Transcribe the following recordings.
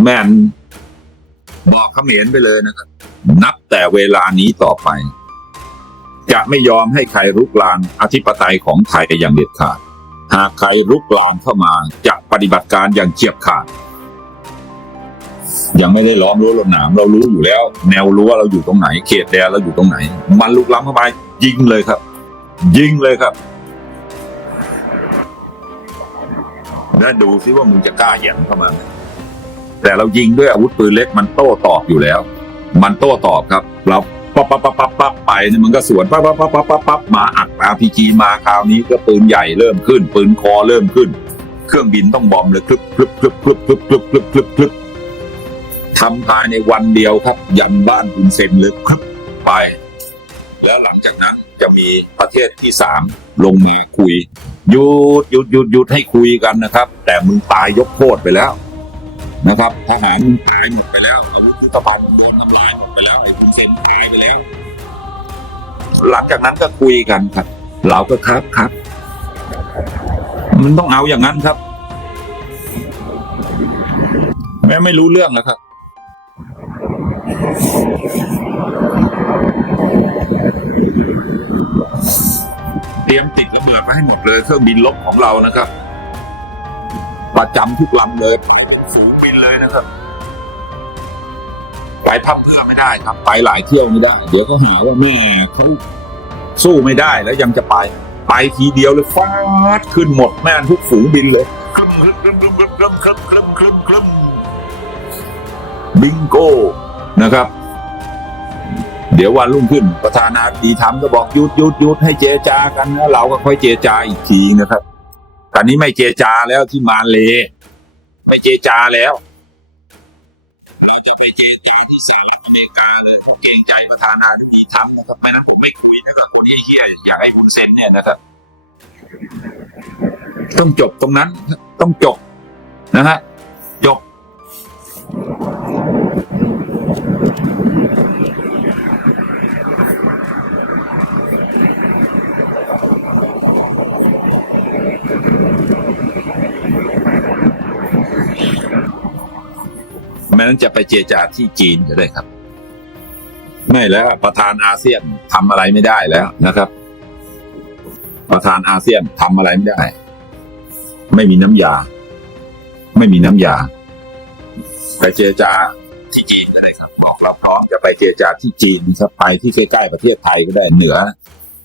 แมนบอกเขมรไปเลยนะครับ นับแต่เวลานี้ต่อไป จะไม่ยอมให้ใครรุกรานอธิปไตยของไทยอย่างเด็ดขาด หากใครรุกรานเข้ามาจะปฏิบัติการอย่างเฉียบขาด ยังไม่ได้ล้อมรั้วรวดหนามเรารู้อยู่แล้ว แนวรั้วเราอยู่ตรงไหน เขตแดนเราอยู่ตรงไหน มันลุกล้ำเข้าไปยิงเลยครับ ยิงเลยครับแล้วดูซิว่ามึงจะกล้าแหย่งเข้ามาไหม แต่เรายิงด้วยอาวุธปืนเล็กมันโต้ตอบอยู่แล้ว มันโต้ตอบครับเราปั๊บปั๊บปั๊บปั๊บปั๊บไปเนี่ยมันก็สวนปั๊บปั๊บปั๊บปั๊บปั๊บปั๊บมาอัดอาพีจีมาคราวนี้ก็ปืนใหญ่เริ่มขึ้น ปืนคอเริ่มขึ้น เครื่องบินต้องบอมเลยคลึบคลึบคลึบคลึบคลึบคลึบคลึบคลึบคลึบทำภายในวันเดียวครับ ยันบ้านคุณเซนเลยคลึบไป แล้วหลังจากนั้นจะมีประเทศที่สามลงมือคุยหยุดหยุดหยุดหยุดให้คุยกันนะครับ แต่มึงตายยกโทษไปแล้ว นะครับทหารมึงตายหมดไปแล้วอาวุธยุทโธภัณฑ์โดนทำลายหมดไปแล้วไอ้คุณเซนตายไปแล้ว หลังจากนั้นก็คุยกันครับ เราก็ครับครับ มันต้องเอาอย่างนั้นครับแม่ไม่รู้เรื่องแล้วครับเตรียมติดระเบิดไปให้หมดเลยเครื่องบินลบของเรานะครับ ประจำทุกลำเลย เลยนะครับไปพับเพื่อไม่ได้ครับ ไปหลายเที่ยวไม่ได้ เดี๋ยวเขาหาว่าแม่เขาสู้ไม่ได้แล้วยังจะไป ไปทีเดียวเลยฟาดขึ้นหมดแม่นทุกฝูงบินเลยครึมครึมครึมครึมครึมครึมครึมครึมครึมบิงโก้นะครับ เดี๋ยววันรุ่งขึ้น ประธานาธิบดีทำก็บอกหยุดหยุดหยุดให้เจรจากันนะเราก็ค่อยเจรจาอีกทีนะครับตอนนี้ไม่เจรจาแล้วที่มาเลไม่เจรจาแล้วเรา จะไปเจรจาที่สหรัฐอเมริกาเลยเพราะเกรงใจประธานาธิบดีทำนะครับไม่นั้นผมไม่คุยนะครับคนนี้เฮียอยากให้บุนเซนเนี่ยนะครับต้องจบตรงนั้นต้องจบนะฮะจบ ไม่นั้นจะไปเจรจาที่จีนก็ได้ครับ ไม่แล้วประธานอาเซียนทำอะไรไม่ได้แล้วนะครับ ประธานอาเซียนทำอะไรไม่ได้ ไม่มีน้ำยา ไม่มีน้ำยา ไปเจรจาที่จีนก็ได้ครับบอกเราพร้อมจะไปเจรจาที่จีนครับไปที่ใกล้ๆประเทศไทยก็ได้เหนือ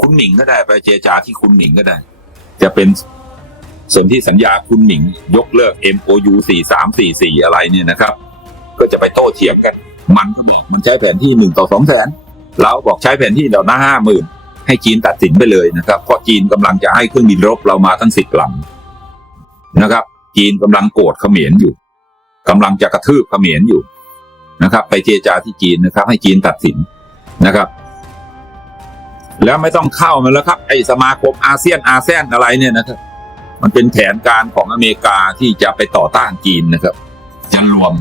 คุณหนิงก็ได้ไปเจรจาที่คุณหนิงก็ได้ จะเป็นส่วนที่สัญญาคุณหนิงยกเลิก MOU 4344 อะไรเนี่ยนะครับ ก็จะไปโต้เถียงกัน มันก็บอกมันใช้แผนที่หนึ่งต่อสองแสนเราบอกใช้แผนที่เดี๋ยวหน้าห้าหมื่นให้จีนตัดสินไปเลยนะครับเพราะจีนกำลังจะให้เครื่องบินรบเรามาทั้งสิบลำนะครับ จีนกำลังโกรธเขมรอยู่กำลังจะกระทืบเขมรอยู่นะครับ ไปเจจาที่จีนนะครับ ให้จีนตัดสินนะครับ แล้วไม่ต้องเข้ามาแล้วครับไอสมาคมอาเซียนอาเซียนอะไรเนี่ยนะครับ มันเป็นแผนการของอเมริกาที่จะไปต่อต้านจีนนะครับจะรวม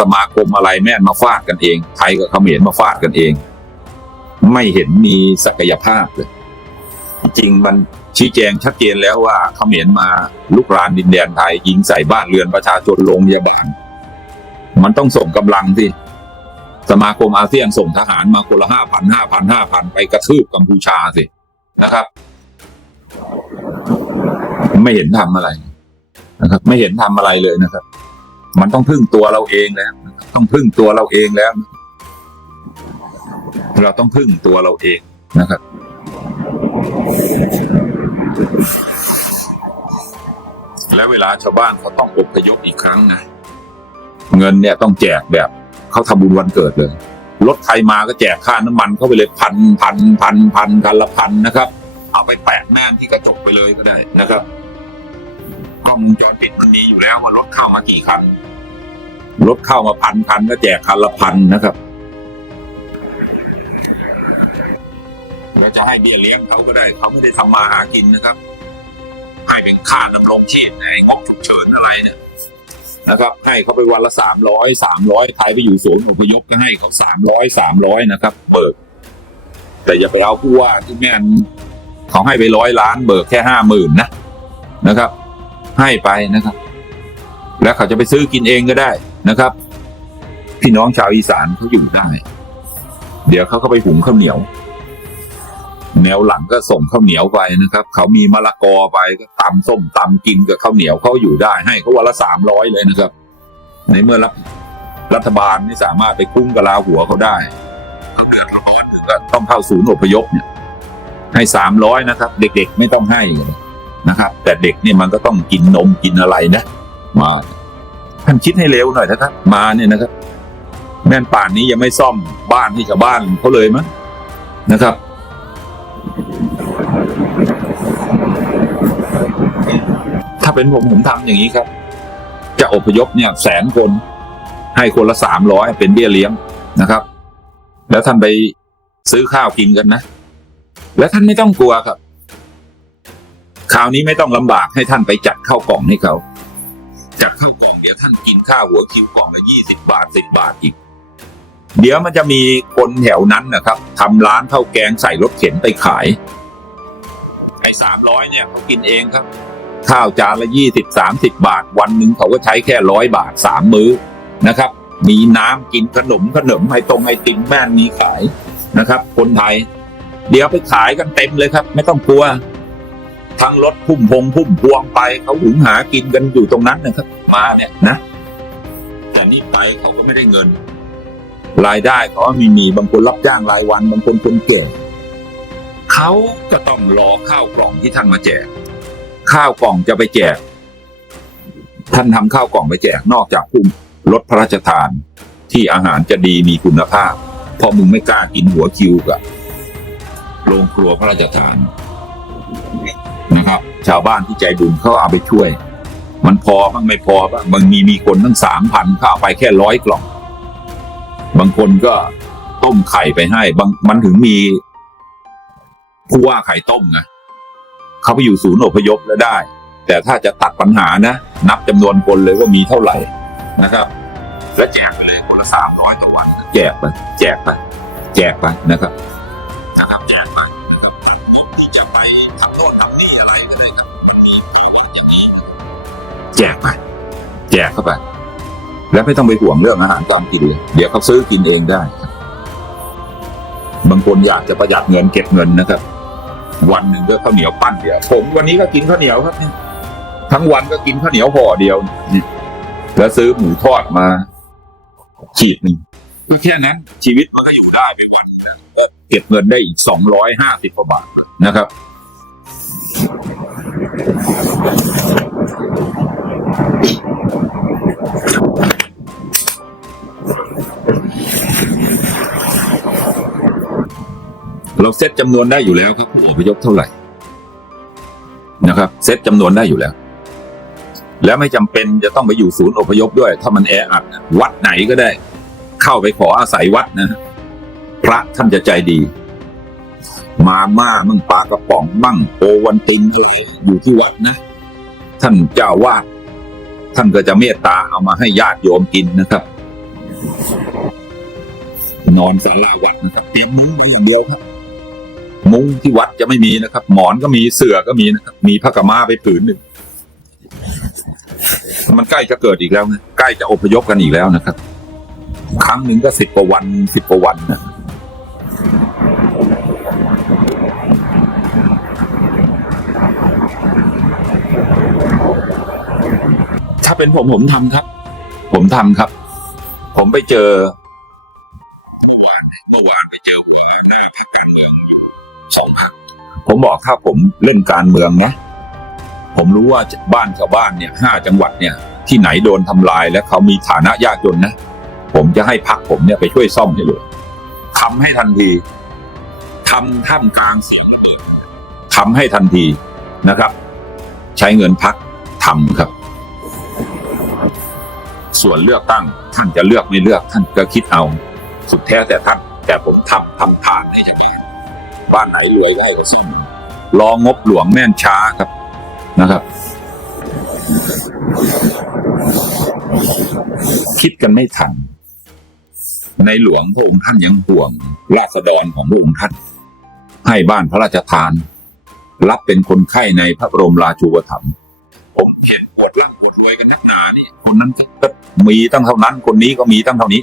สมาคมอะไรแม่นมาฟาดกันเองไทยกับเขมรมาฟาดกันเอง ไม่เห็นมีศักยภาพเลย จริงมันชี้แจงชัดเจนแล้วว่าเขมรมาลุกรานดินแดนไทยยิงใส่บ้านเรือนประชาชนโรงพยาบาลมันต้องส่งกำลังที่สมาคมอาเซียนส่งทหารมาคนละห้าพันห้าพันห้าพันไปกระทืบกัมพูชาสินะครับ ไม่เห็นทำอะไรนะครับ ไม่เห็นทำอะไรเลยนะครับ มันต้องพึ่งตัวเราเองแล้ว ต้องพึ่งตัวเราเองแล้ว เราต้องพึ่งตัวเราเองนะครับ และเวลาชาวบ้านเขาต้องอพยพอีกครั้งนะเงินเนี่ยต้องแจกแบบเขาทำบุญวันเกิดเลยรถใครมาก็แจกค่าน้ำมันเข้าไปเลยพันพันพันพันคันละพันนะครับ เอาไปแปะแม่ที่กระจกไปเลยก็ได้นะครับ กล้องวงจรปิดมันมีอยู่แล้วว่ารถเข้ามากี่คันรถเข้ามาพันคันก็แจกคันละพันนะครับเราจะให้เบี้ยเลี้ยงเขาก็ได้ เขาไม่ได้ทำมาหากินนะครับให้เป็นค่าน้ำรงชีพในงบฉุกเฉินอะไรเนี่ยนะครับ ให้เขาไปวันละสามร้อยสามร้อยใครไปอยู่ศูนย์อพยพก็ให้เขาสามร้อยสามร้อยนะครับ เบิก แต่อย่าไปเอาผู้ว่าที่แม่นเขาให้ไปร้อยล้านเบิกแค่ห้าหมื่นนะนะครับ ให้ไปนะครับ แล้วเขาจะไปซื้อกินเองก็ได้นะครับ พี่น้องชาวอีสานเขาอยู่ได้ เดี๋ยวเขาก็ไปหุงข้าวเหนียว แนวหลังก็ส่งข้าวเหนียวไปนะครับ เขามีมะละกอไปก็ตำส้มตำกินกับข้าวเหนียวเขาอยู่ได้ ให้เขาวันละสามร้อยเลยนะครับ ในเมื่อรัฐรัฐบาลไม่สามารถไปคุ้มกะลาหัวเขาได้เขาเดือดร้อนก็ต้องเข้าศูนย์อพยพเนี่ย ให้สามร้อยนะครับ เด็กๆไม่ต้องให้ นะครับ แต่เด็กเนี่ยมันก็ต้องกินนมกินอะไรนะมาท่านคิดให้เร็วหน่อยนะครับ มาเนี่ยนะครับ แม่นป่านนี้ยังไม่ซ่อมบ้านให้ชาวบ้านเขาเลยมั้งนะครับ ถ้าเป็นผมผมทำอย่างนี้ครับ จะอพยพเนี่ยแสนคน ให้คนละสามร้อยเป็นเบี้ยเลี้ยงนะครับ แล้วท่านไปซื้อข้าวกินกันนะ และท่านไม่ต้องกลัวครับ คราวนี้ไม่ต้องลำบากให้ท่านไปจัดข้าวกล่องให้เขา จัดข้าวกล่องเดี๋ยวท่านกินข้าวหัวคิวกล่องละยี่สิบบาทสิบบาทอีก เดี๋ยวมันจะมีคนแถวนั้นนะครับทำร้านข้าวแกงใส่รถเข็นไปขายไอ้สามร้อยเนี่ยเขากินเองครับ ข้าวจานละยี่สิบสามสิบบาท วันหนึ่งเขาก็ใช้แค่ร้อยบาทสามมื้อนะครับ มีน้ำกินขนมขนมไอตรงไอติมแม่นมีขายนะครับ คนไทย เดี๋ยวไปขายกันเต็มเลยครับ ไม่ต้องกลัว ทั้งรถพุ่มพงพุ่มพวงไปเขาหุงหากินกันอยู่ตรงนั้นนะครับมาเนี่ยนะ แต่นี่ไปเขาก็ไม่ได้เงิน รายได้เขามีมีบางคนรับจ้างรายวันบางคนคนแก่เขาก็ต้องรอข้าวกล่องที่ท่านมาแจก ข้าวกล่องจะไปแจก ท่านทำข้าวกล่องไปแจกนอกจากพุ่มรถพระราชทาน ที่อาหารจะดีมีคุณภาพเพราะมึงไม่กล้ากินหัวคิวกับโรงครัวพระราชทาน นะครับ ชาวบ้านที่ใจบุญเขาเอาไปช่วย มันพอบ้างไม่พอบ้างบางมีมีคนตั้งสามพันเขาเอาไปแค่ร้อยกล่อง บางคนก็ต้มไข่ไปให้บางมันถึงมีผู้ว่าไข่ต้มนะเขาไปอยู่ศูนย์อพยพแล้วได้ แต่ถ้าจะตัดปัญหานะ นับจำนวนคนเลยว่ามีเท่าไหร่นะครับแล้วแจกไปเลยคนละสามร้อยต่อวันแจกไปแจกไปแจกไปนะครับ งบที่จะไปทำโน่นทำนี่อะไรก็ได้ครับมันมีเพิ่มอย่างนี้แจกไปแจกเข้าไป แล้วไม่ต้องไปห่วงเรื่องอาหารตามกินเลยเดี๋ยวเขาซื้อกินเองได้ครับบางคนอยากจะประหยัดเงินเก็บเงินนะครับ วันหนึ่งก็ข้าวเหนียวปั้นเดียวผมวันนี้ก็กินข้าวเหนียวครับนี่ทั้งวันก็กินข้าวเหนียวห่อเดียว แล้วซื้อหมูทอดมาขีดหนึ่งก็แค่นั้นชีวิตมันก็อยู่ได้ไปวันหนึ่งก็เก็บเงินได้อีกสองร้อยห้าสิบกว่าบาท นะครับ เราเซตจำนวนได้อยู่แล้วครับผู้อพยพเท่าไหร่นะครับเซตจำนวนได้อยู่แล้ว แล้วไม่จำเป็นจะต้องไปอยู่ศูนย์อพยพด้วย ถ้ามันแออัดวัดไหนก็ได้ เข้าไปขออาศัยวัดนะ พระท่านจะใจดี มาม่ามั่งปลากระป๋องมั่งโอวันตินอยู่ที่วัดนะ ท่านเจ้าวาดท่านก็จะเมตตาเอามาให้ญาติโยมกินนะครับ นอนศาลาวัดนะครับเต็มมุ้งเดียวครับ มุ้งที่วัดจะไม่มีนะครับ หมอนก็มีเสื่อก็มีนะครับ มีผ้ากำมาไปผืนหนึ่งมันใกล้จะเกิดอีกแล้วนะใกล้จะอพยพกันอีกแล้วนะครับ ครั้งหนึ่งก็สิบกว่าวันสิบกว่าวันนะ เป็นผมผมทำครับ ผมทำครับ ผมไปเจอเมื่อวานไปเจอหัวหน้าพรรคการเมืองสองพรรคผมบอกถ้าผมเล่นการเมืองนะ ผมรู้ว่าบ้านชาวบ้านเนี่ยห้าจังหวัดเนี่ย ที่ไหนโดนทำลายและเขามีฐานะยากจนนะ ผมจะให้พักผมเนี่ยไปช่วยซ่อมให้เลยทำให้ทันทีทำท่ามกลางเสียงระเบิดทำให้ทันทีนะครับ ใช้เงินพักทำครับ ส่วนเลือกตั้ง ท่านจะเลือกไม่เลือกท่านก็คิดเอาสุดแท้แต่ท่าน แต่ผมทำทำทานให้ชัดเจนบ้านไหนรวยได้ก็ซ่อมรองบหลวงแม่นช้าครับนะครับ คิดกันไม่ทัน ในหลวงพระองค์ท่านยังห่วงราษฎรของพระองค์ท่าน ให้บ้านพระราชทาน รับเป็นคนไข้ในพระบรมราชูปถัมภ์ผมเห็นปวดร่างปวดรวยกันนักหนานี่คนคนนั้นก็ มีตั้งเท่านั้น คนนี้ก็มีตั้งเท่านี้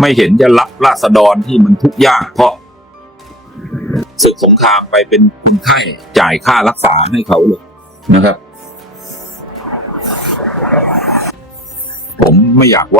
ไม่เห็นจะรับราษฎรที่มันทุกข์ยากเพราะศึกสงครามไปเป็นคนไข้จ่ายค่ารักษาให้เขาเลยนะครับ ผมไม่อยากว่า